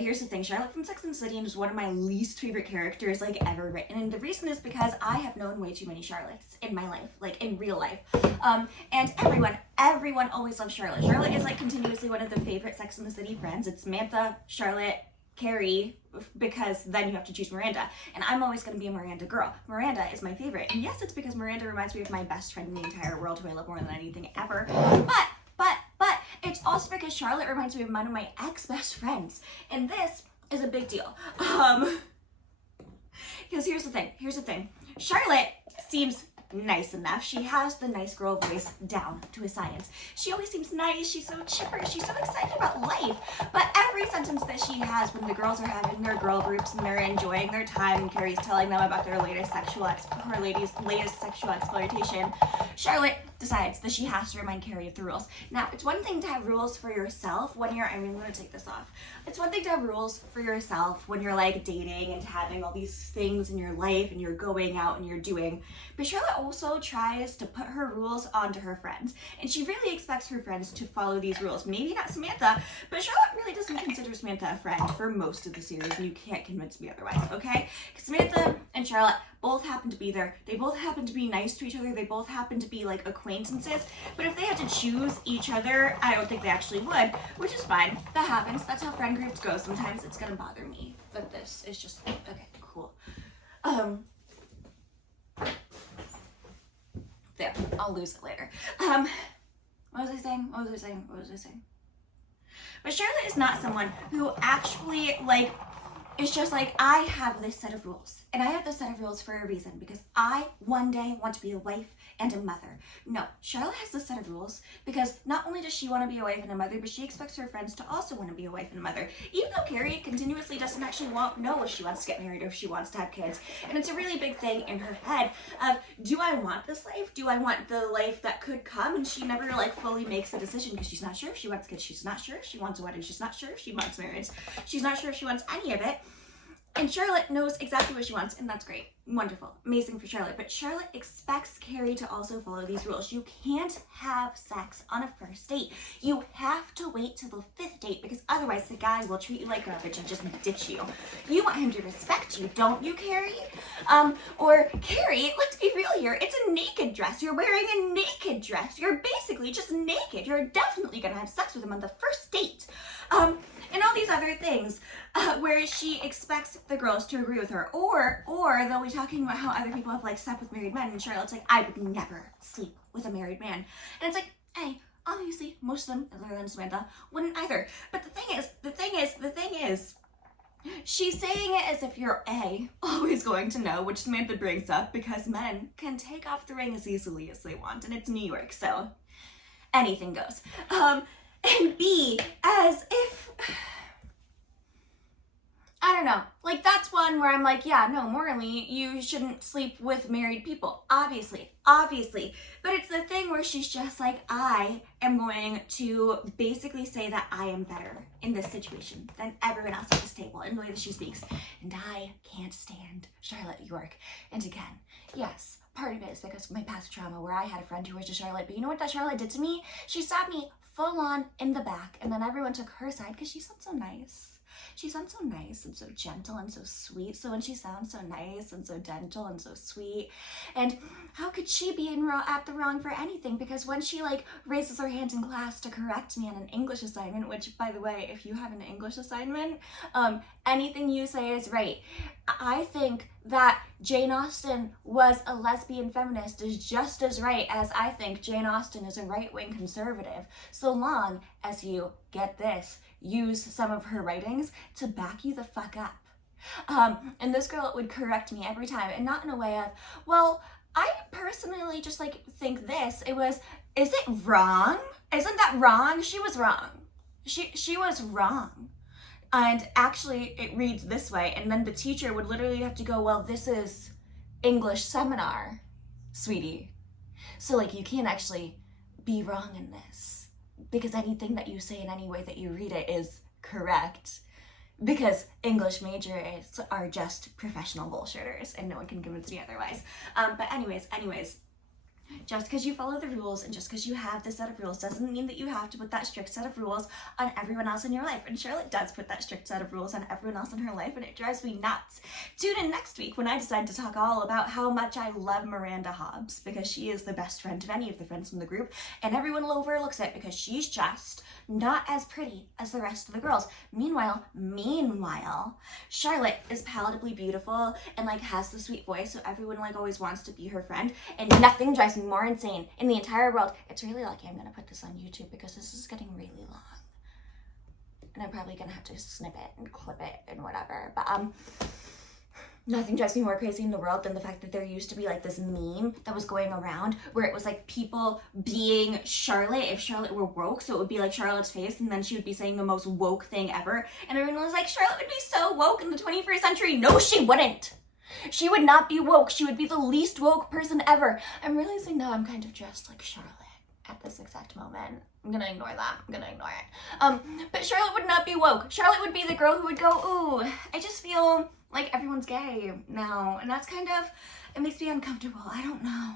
okay, here's the thing. Charlotte from Sex and the City is one of my least favorite characters, like, ever written. And the reason is because I have known way too many Charlottes in my life, like, in real life. And everyone always loves Charlotte. Charlotte is, like, continuously one of the favorite Sex and the City friends. It's Samantha, Charlotte, Carrie, because then you have to choose Miranda. And I'm always going to be a Miranda girl. Miranda is my favorite. And yes, it's because Miranda reminds me of my best friend in the entire world, who I love more than anything ever. But it's also because Charlotte reminds me of one of my ex-best friends. And this is a big deal. Because here's the thing. Charlotte seems nice enough. She has the nice girl voice down to a science. She always seems nice. She's so chipper. She's so excited about life. But every sentence that she has when the girls are having their girl groups and they're enjoying their time and Carrie's telling them about their latest sexual exploitation, Charlotte decides that she has to remind Carrie of the rules. Now, it's one thing to have rules for yourself when you're, I'm going to take this off. It's one thing to have rules for yourself when you're, like, dating and having all these things in your life and you're going out and you're doing. But Charlotte also tries to put her rules onto her friends. And she really expects her friends to follow these rules. Maybe not Samantha, but Charlotte really doesn't consider Samantha a friend for most of the series, and you can't convince me otherwise, okay? Because Samantha and Charlotte both happen to be there. They both happen to be nice to each other. They both happen to be, like, acquaintances. But if they had to choose each other, I don't think they actually would, which is fine. That happens. That's how friend groups go. Sometimes it's gonna bother me, but this is just, okay, cool. There, I'll lose it later. What was I saying? But Charlotte is not someone who actually, like, is just like, I have this set of rules, and I have this set of rules for a reason, because I one day want to be a wife and a mother. No, Charlotte has this set of rules because not only does she want to be a wife and a mother, but she expects her friends to also want to be a wife and a mother. Even though Carrie continuously doesn't actually know if she wants to get married or if she wants to have kids. And it's a really big thing in her head of, do I want this life? Do I want the life that could come? And she never, like, fully makes a decision because she's not sure if she wants kids. She's not sure if she wants a wedding. She's not sure if she wants marriage. She's not sure if she wants any of it. And Charlotte knows exactly what she wants, and that's great. Wonderful. Amazing for Charlotte. But Charlotte expects Carrie to also follow these rules. You can't have sex on a first date. You have to wait till the 5th date, because otherwise the guy will treat you like garbage and just ditch you. You want him to respect you, don't you, Carrie? Or Carrie, let's be real here. It's a naked dress. You're wearing a naked dress. You're basically just naked. You're definitely gonna have sex with him on the first date. And all these other things, where she expects the girls to agree with her. Or they'll be talking about how other people have, like, slept with married men, and Charlotte's like, I would never sleep with a married man. And it's like, hey, obviously, most of them, other than Samantha, wouldn't either. But the thing is, she's saying it as if you're always going to know, which Samantha brings up, because men can take off the ring as easily as they want, and it's New York, so anything goes. And B, as if, I don't know, like, that's one where I'm like, yeah, no, morally, you shouldn't sleep with married people, obviously, but it's the thing where she's just like, I am going to basically say that I am better in this situation than everyone else at this table in the way that she speaks, and I can't stand Charlotte York. And again, yes, part of it is because of my past trauma where I had a friend who was just Charlotte, but you know what that Charlotte did to me? She stabbed me full on in the back, and then everyone took her side because she sounds so nice. She sounds so nice and so gentle and so sweet. So when she sounds so nice and so gentle and so sweet, and how could she be at the wrong for anything? Because when she, like, raises her hand in class to correct me on an English assignment, which, by the way, if you have an English assignment, anything you say is right. I think that Jane Austen was a lesbian feminist is just as right as I think Jane Austen is a right-wing conservative, so long as you, get this, use some of her writings to back you the fuck up. And this girl would correct me every time, and not in a way of, well, I personally just, like, think this. It was, is it wrong? Isn't that wrong? She was wrong. She was wrong. And actually, it reads this way, and then the teacher would literally have to go, well, this is English seminar, sweetie. So, like, you can't actually be wrong in this, because anything that you say in any way that you read it is correct, because English majors are just professional bullshitters, and no one can convince me otherwise. But anyways, Just because you follow the rules and just because you have this set of rules doesn't mean that you have to put that strict set of rules on everyone else in your life. And Charlotte does put that strict set of rules on everyone else in her life, and it drives me nuts. Tune in next week when I decide to talk all about how much I love Miranda Hobbs, because she is the best friend of any of the friends in the group, and everyone overlooks it because she's just not as pretty as the rest of the girls. Meanwhile, Charlotte is palatably beautiful and like has the sweet voice, so everyone like always wants to be her friend, and nothing drives me more insane in the entire world. It's really lucky I'm gonna put this on YouTube because this is getting really long. And I'm probably gonna have to snip it and clip it and whatever. But nothing drives me more crazy in the world than the fact that there used to be like this meme that was going around where it was like people being Charlotte if Charlotte were woke. So it would be like Charlotte's face and then she would be saying the most woke thing ever. And everyone was like, Charlotte would be so woke in the 21st century. No, she wouldn't. She would not be woke. She would be the least woke person ever. I'm realizing now I'm kind of dressed like Charlotte at this exact moment. I'm gonna ignore that. I'm gonna ignore it. But Charlotte would not be woke. Charlotte would be the girl who would go, ooh, I just feel like everyone's gay now. And that's kind of, it makes me uncomfortable. I don't know.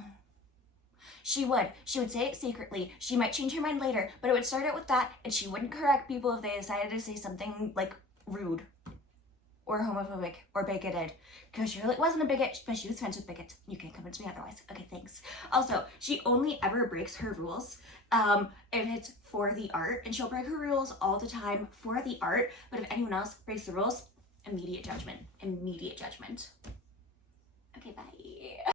She would say it secretly. She might change her mind later, but it would start out with that, and she wouldn't correct people if they decided to say something like rude or homophobic or bigoted, because Charlotte wasn't a bigot, but she was friends with bigots. You can't convince me otherwise. Okay, thanks. Also, she only ever breaks her rules if it's for the art, and she'll break her rules all the time for the art, but if anyone else breaks the rules, immediate judgment. Okay, bye.